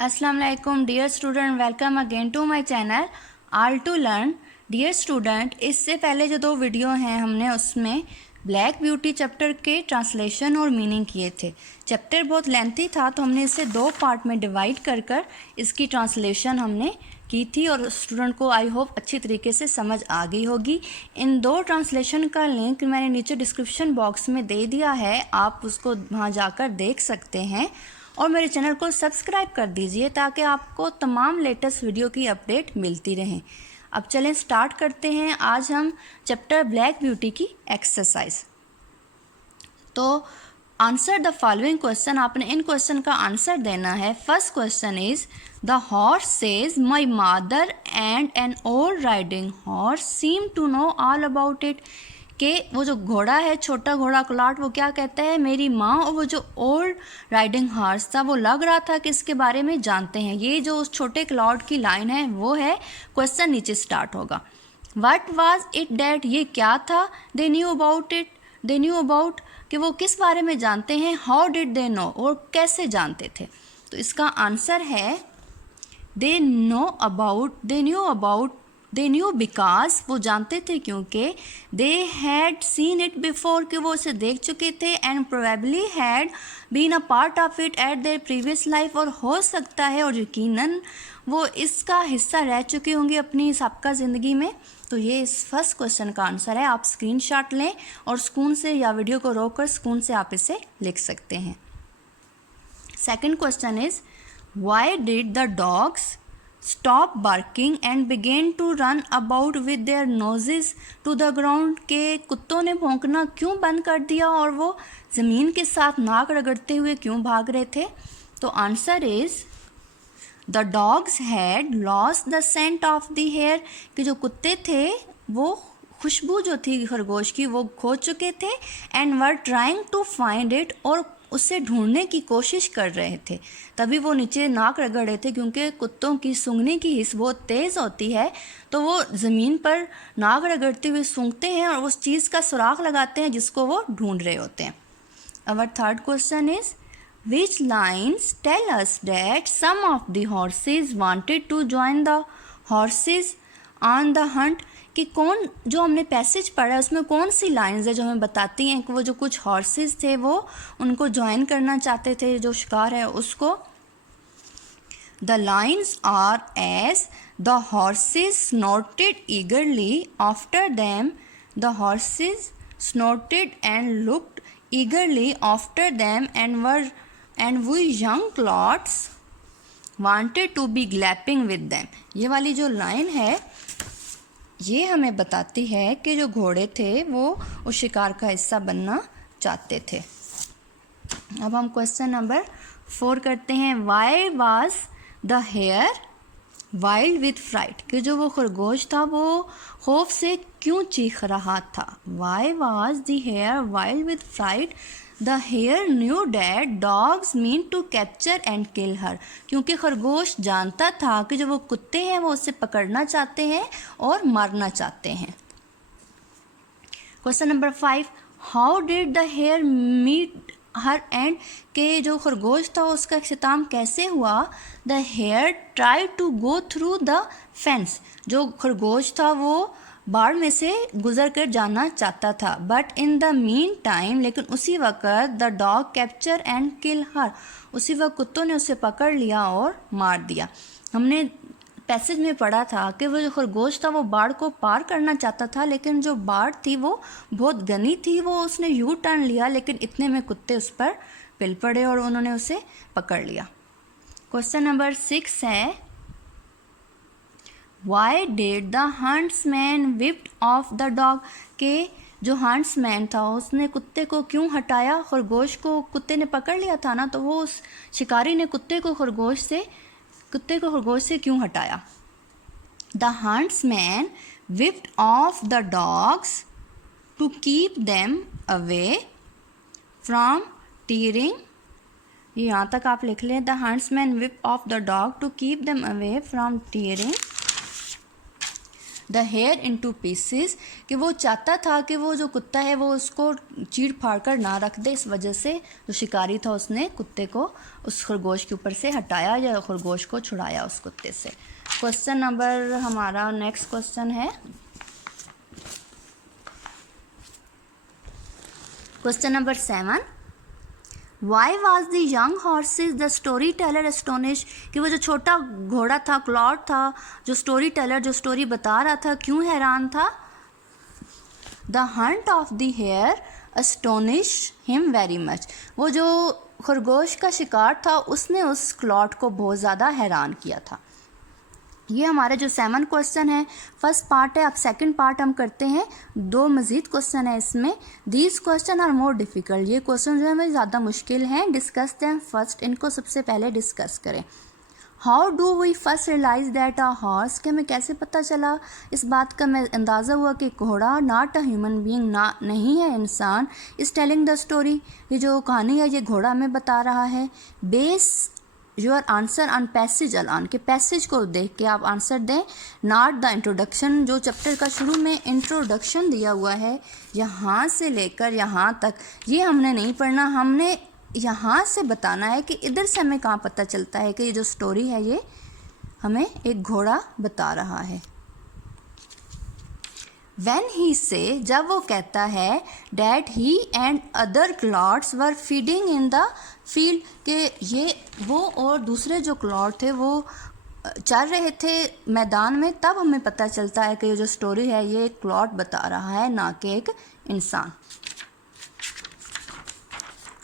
अस्सलाम वालेकुम dear student, welcome again to my channel all to learn. Dear student, इससे पहले जो 2 वीडियो हैं हमने उसमें ब्लैक ब्यूटी चैप्टर के ट्रांसलेशन और मीनिंग किए थे। चैप्टर बहुत लेंथी था तो हमने इसे 2 पार्ट में डिवाइड कर इसकी ट्रांसलेशन हमने की थी और स्टूडेंट को आई होप अच्छी तरीके से समझ आ गई होगी। इन 2 ट्रांसलेशन का लिंक मैंने नीचे डिस्क्रिप्शन बॉक्स में दे दिया है, आप उसको वहाँ जाकर देख सकते हैं और मेरे चैनल को सब्सक्राइब कर दीजिए ताकि आपको तमाम लेटेस्ट वीडियो की अपडेट मिलती रहे। अब चलें स्टार्ट करते हैं। आज हम चैप्टर ब्लैक ब्यूटी की एक्सरसाइज। तो आंसर द फॉलोइंग क्वेश्चन, आपने इन क्वेश्चन का आंसर देना है। First question is the horse says my mother and an old riding horse seem to know all about it. कि वो जो घोड़ा है, छोटा घोड़ा क्लॉट, वो क्या कहता है, मेरी माँ और वो जो ओल्ड राइडिंग हॉर्स था वो लग रहा था कि इसके बारे में जानते हैं। ये जो उस छोटे क्लॉट की लाइन है वो है। क्वेश्चन नीचे स्टार्ट होगा। व्हाट वाज इट डैट, ये क्या था। दे knew about it, they knew about कि वो किस बारे में जानते हैं। हाउ डिड दे नो, और कैसे जानते थे। तो इसका आंसर है they know about, they knew about, they knew because, वो जानते थे क्योंकि they had seen it before, कि वो उसे देख चुके थे, and probably had been a part of it at their previous life, और हो सकता है और यकीनन वो इसका हिस्सा रह चुके होंगे अपनी सबका ज़िंदगी में। तो ये इस फर्स्ट क्वेश्चन का आंसर है। आप स्क्रीनशॉट लें और स्कूल से या वीडियो को रोककर स्कूल से आप इसे लिख सकते हैं। Second question is why did the dogs stop barking and began to run about with their noses to the ground, के कुत्तों ने भौंकना क्यों बंद कर दिया और वो ज़मीन के साथ नाक रगड़ते हुए क्यों भाग रहे थे। तो answer is the dogs had lost the scent of the hare, कि जो कुत्ते थे वो खुशबू जो थी खरगोश की वो खो चुके थे, and were trying to find it, और उससे ढूंढने की कोशिश कर रहे थे। तभी वो नीचे नाक रगड़ रहे थे क्योंकि कुत्तों की सूंघने की हिस्स बहुत तेज़ होती है, तो वो ज़मीन पर नाक रगड़ते हुए सूंघते हैं और उस चीज़ का सुराख लगाते हैं जिसको वो ढूंढ रहे होते हैं। Our third question is which lines tell us that some of the horses wanted to join the horses on the hunt, कि कौन, जो हमने पैसेज पढ़ा है उसमें कौन सी लाइन्स है जो हमें बताती हैं कि वो जो कुछ हॉर्सेस थे वो उनको ज्वाइन करना चाहते थे, जो शिकार है उसको। The lions are as the horses snorted eagerly after them, the horses snorted and looked eagerly after them and we young colts wanted to be galloping with them. ये वाली जो लाइन है ये हमें बताती है कि जो घोड़े थे वो उस शिकार का हिस्सा बनना चाहते थे। अब हम क्वेश्चन नंबर 4 करते हैं। Why was the hare wild with fright, कि जो वो खरगोश था वो खौफ से क्यों चीख रहा था। Why was the hare wild with fright, the hare knew that dogs mean to capture and kill her, क्योंकि खरगोश जानता था कि जो वो कुत्ते हैं वो उसे पकड़ना चाहते हैं और मारना चाहते हैं। Question number 5 how did the hare meet her end, के जो खरगोश था उसका इख्तिताम कैसे हुआ। The hare try to go through the fence, जो खरगोश था वो बाढ़ में से गुजर कर जाना चाहता था। But in the meantime, लेकिन उसी वक्त the dog capture and kill her, उसी वक्त कुत्तों ने उसे पकड़ लिया और मार दिया। हमने पैसेज में पढ़ा था कि वो जो खरगोश था वो बाढ़ को पार करना चाहता था, लेकिन जो बाढ़ थी वो बहुत घनी थी, वो उसने यू टर्न लिया, लेकिन इतने में कुत्ते उस पर पिल पड़े और उन्होंने उसे पकड़ लिया। क्वेश्चन नंबर 6 है why did the huntsman whipped off the dog, के जो हंट्समैन था उसने कुत्ते को क्यों हटाया। खरगोश को कुत्ते ने पकड़ लिया था ना, तो वो उस शिकारी ने कुत्ते को खरगोश से क्यों हटाया। The huntsman whipped off the dogs to keep them away from tearing, ये यहाँ तक आप लिख लें। The huntsman whipped off the dog to keep them away from tearing the hare into pieces, कि वो चाहता था कि वो जो कुत्ता है वो उसको चीर फाड़ कर ना रख दे, इस वजह से जो शिकारी था उसने कुत्ते को उस खरगोश के ऊपर से हटाया या खरगोश को छुड़ाया उस कुत्ते से। क्वेश्चन नंबर हमारा नेक्स्ट क्वेश्चन है question number 7, why was the young horse's the story teller astonish, कि वो जो छोटा घोड़ा था, क्लॉड था, जो स्टोरी टेलर जो स्टोरी बता रहा था, क्यों हैरान था। The hunt of the hare astonish him very much, वो जो खरगोश का शिकार था उसने उस क्लॉड को बहुत ज़्यादा हैरान किया था। ये हमारे जो 7 क्वेश्चन है फर्स्ट पार्ट है। अब सेकंड पार्ट हम करते हैं, 2 मज़ीद क्वेश्चन है इसमें। These question are more difficult, ये क्वेश्चन जो है ज़्यादा मुश्किल हैं। डिस्कस देम फर्स्ट, इनको सबसे पहले डिस्कस करें। How do we first realize that a horse, कि हमें कैसे पता चला, इस बात का मैं अंदाज़ा हुआ कि घोड़ा नॉट अ ह्यूमन बीइंग, ना नहीं है इंसान, इज़ टेलिंग द स्टोरी, ये जो कहानी है ये घोड़ा हमें बता रहा है। Base your answer on passage अलान, के पैसेज को देख के आप आंसर दें, नॉट द इंट्रोडक्शन, जो चैप्टर का शुरू में इंट्रोडक्शन दिया हुआ है यहाँ से लेकर यहाँ तक, ये हमने नहीं पढ़ना, हमने यहाँ से बताना है कि इधर से हमें कहाँ पता चलता है कि ये जो स्टोरी है ये हमें एक घोड़ा बता रहा है। When he say, जब वो कहता है that he and other clouds were feeding in the field, कि ये वो और दूसरे जो क्लॉड थे वो चल रहे थे मैदान में, तब हमें पता चलता है कि ये जो स्टोरी है ये एक क्लॉड बता रहा है, ना कि एक इंसान।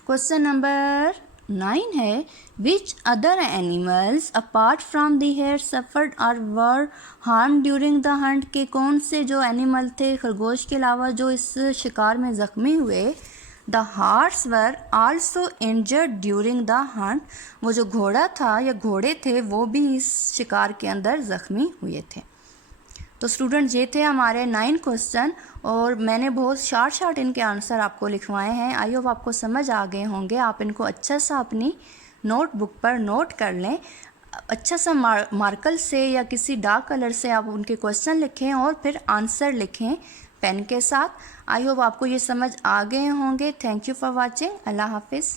क्वेश्चन नंबर 9 है, which other animals apart from the hare suffered or were harm during the hunt, के कौन से जो एनिमल थे खरगोश के अलावा जो इस शिकार में ज़ख्मी हुए। The horse were also injured during the hunt, वो जो घोड़ा था या घोड़े थे वो भी इस शिकार के अंदर ज़ख्मी हुए थे। तो स्टूडेंट ये थे हमारे 9 क्वेश्चन और मैंने बहुत शार्ट इनके आंसर आपको लिखवाए हैं। आई होप आपको समझ आ गए होंगे। आप इनको अच्छा सा अपनी नोटबुक पर नोट कर लें, अच्छा सा मार्कर से या किसी डार्क कलर से आप उनके क्वेश्चन लिखें और फिर आंसर लिखें पेन के साथ। आई होप आपको ये समझ आ गए होंगे। Thank you for watching. अल्लाह हाफिज़।